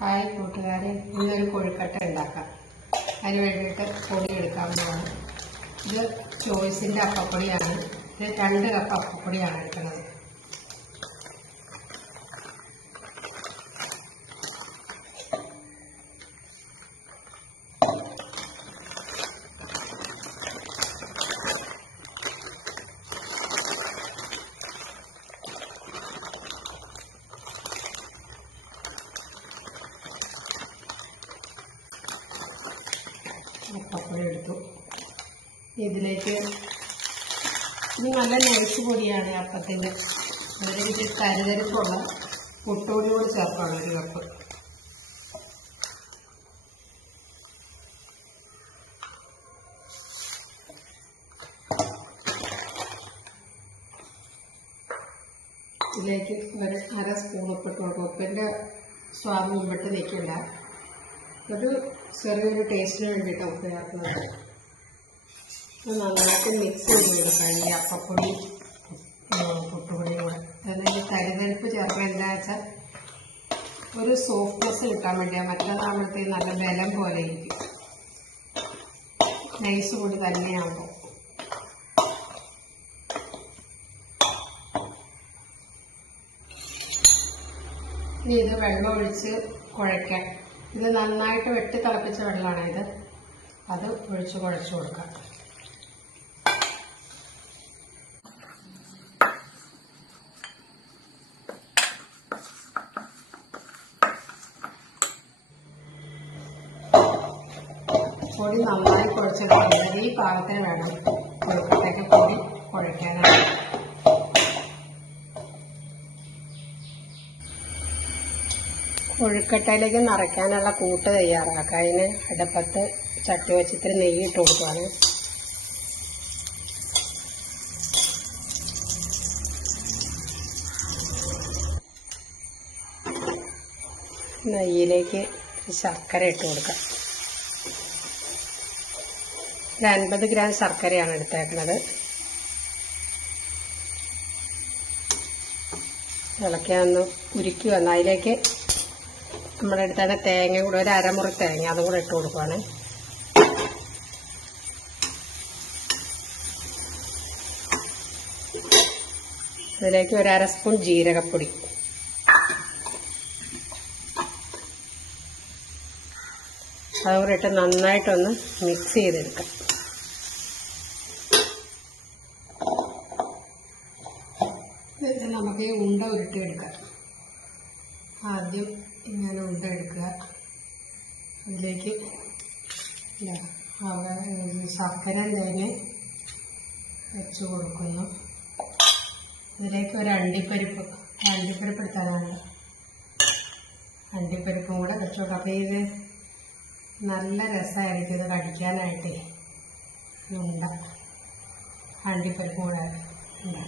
Hi കൂട്ടുകാരെ, ഇന്നൊരു കൊഴുക്കട്ട ഉണ്ടാക്കാം. അതിന് വേണ്ടിയിട്ട് പൊടി എടുക്കാൻ പോവാണ്. ഇത് ചോയ്സിൻ്റെ അപ്പപ്പൊടിയാണ്. ഇത് 2 കപ്പ് അപ്പപ്പൊടിയാണ് എടുക്കുന്നത്. അപ്പപ്പൊടി എടുത്തു. ഇതിലേക്ക് ഇത് നല്ല നൈസ് പൊടിയാണ് അപ്പത്തിൻ്റെ. അതിലേക്ക് തരിതരിപ്പുള്ള പുട്ടുപൊടി കൂടി ചേർക്കണം 1 കപ്പ്. ഇതിലേക്ക് 1/2 സ്പൂൺ ഉപ്പിട്ട് കൊടുക്കും. ഉപ്പിൻ്റെ സ്വാദ് മുമ്പിട്ട് നിൽക്കില്ല. ഒരു ചെറിയൊരു ടേസ്റ്റിന് വേണ്ടിയിട്ടാണ് ഉപ്പ് ചേർക്കുന്നത്. നന്നായിട്ട് മിക്സ് ചെയ്തെടുക്കാം ഈ അപ്പപ്പൊടി പുട്ടുപൊടിയും കൂടെ. അതിലേക്ക് തരിതരിപ്പ് ചേർക്കാൻ എന്താ വെച്ചാൽ ഒരു സോഫ്റ്റ്നെസ് കിട്ടാൻ വേണ്ടിയാണ്. മറ്റേതാകുമ്പോഴത്തേക്ക് നല്ല ബലം പോലെ ഇരിക്കും. നൈസ് പൊടി തന്നെയാകുമ്പോൾ ഇനി ഇത് വെള്ളം ഒഴിച്ച് കുഴയ്ക്കാം. ഇത് നന്നായിട്ട് വെട്ടി തിളപ്പിച്ച വെള്ളമാണ് ഇത്. അത് ഒഴിച്ച് കുഴച്ച് കൊടുക്കാം. പൊടി നന്നായി കുഴച്ചെടുക്കുന്നത് ഈ പാകത്തിന് വേണം കൊഴുക്കട്ടയ്ക്ക് പൊടി കുഴയ്ക്കാനാണ്. കൊഴുക്കട്ടയിലേക്ക് നിറയ്ക്കാനുള്ള കൂട്ട് തയ്യാറാക്കാം. അതിന് അടുപ്പത്ത് ചട്ടി വെച്ച് ഇത്തിരി നെയ്യ് ഇട്ട് കൊടുക്കുകയാണ്. നെയ്യിലേക്ക് ശർക്കര ഇട്ട് കൊടുക്കാം. 50 ഗ്രാം ശർക്കരയാണ് എടുത്തേക്കുന്നത്. ഇളക്കാൻ ഒന്ന് ഉരുക്കി വന്ന് അതിലേക്ക് നമ്മുടെ അടുത്താണ് തേങ്ങ കൂടെ 1 അരമുറി തേങ്ങ അതും കൂടെ ഇട്ട് കൊടുക്കുവാണ്. അതിലേക്ക് 1/2 സ്പൂൺ ജീരകപ്പൊടി, അതും കൂടെ ഇട്ട് നന്നായിട്ടൊന്ന് മിക്സ് ചെയ്തെടുക്കാം. നമുക്ക് ഈ ഉണ്ട ഉരുട്ടിയെടുക്കാം. ആദ്യം ഇങ്ങനെ ഉണ്ട എടുക്കുക. അതിലേക്ക് ശർക്കര തേങ്ങ വെച്ച് കൊടുക്കുന്നു. ഇതിലേക്ക് ഒരു അണ്ടിപ്പരിപ്പ് എടുത്താലാണ് അണ്ടിപ്പരിപ്പും കൂടെ വെച്ച് കൊടുക്കുക. അപ്പോൾ ഇത് നല്ല രസമായിരിക്കും ഇത് കടിക്കാനായിട്ട്. ഉണ്ട അണ്ടിപ്പരിപ്പും കൂടെ ഉണ്ട്.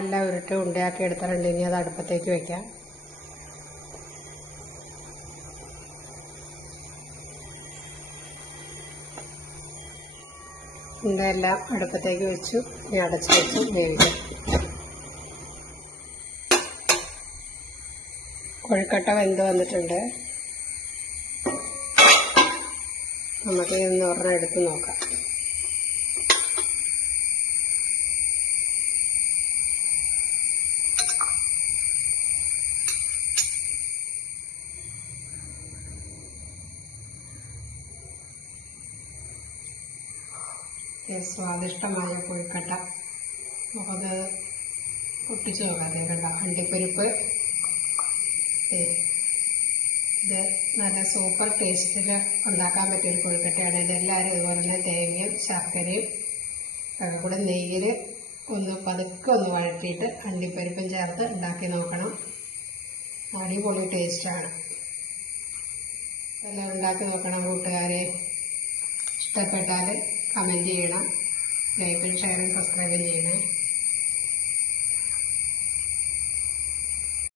എല്ലാം ഉരുട്ടി ഉണ്ടയാക്കി എടുത്തിട്ടുണ്ട്. ഇനി അത് അടുപ്പത്തേക്ക് വെക്കാം. ഉണ്ടയെല്ലാം അടുപ്പത്തേക്ക് വെച്ചു. ഇനി അടച്ച് വെച്ച് വേവിക്കാം. കൊഴുക്കട്ട വെന്ത് വന്നിട്ടുണ്ട്. നമുക്ക് ഇന്ന് ഒരെണ്ണം എടുത്ത് നോക്കാം. സ്വാദിഷ്ടമായ കൊഴുക്കട്ട നമുക്കത് പൊട്ടിച്ച് നോക്കാം. കണ്ട അണ്ടിപ്പരിപ്പ് ഇത് നല്ല സൂപ്പർ ടേസ്റ്റിൽ ഉണ്ടാക്കാൻ പറ്റിയൊരു കൊഴുക്കട്ടയാണ്. ഇതെല്ലാവരും ഇതുപോലെ തന്നെ തേങ്ങയും ശർക്കരയും കൂടെ നെയ്യിൽ ഒന്ന് പതുക്കെ ഒന്ന് വഴറ്റിയിട്ട് അണ്ടിപ്പരിപ്പും ചേർത്ത് ഉണ്ടാക്കി നോക്കണം. അടിപൊളി ടേസ്റ്റാണ്. എല്ലാം ഉണ്ടാക്കി നോക്കണം കൂട്ടുകാരെ. ഇഷ്ടപ്പെട്ടാൽ കമൻറ്റ് ചെയ്യണം. ലൈക്കും ഷെയറും സബ്സ്ക്രൈബും ചെയ്യണേ.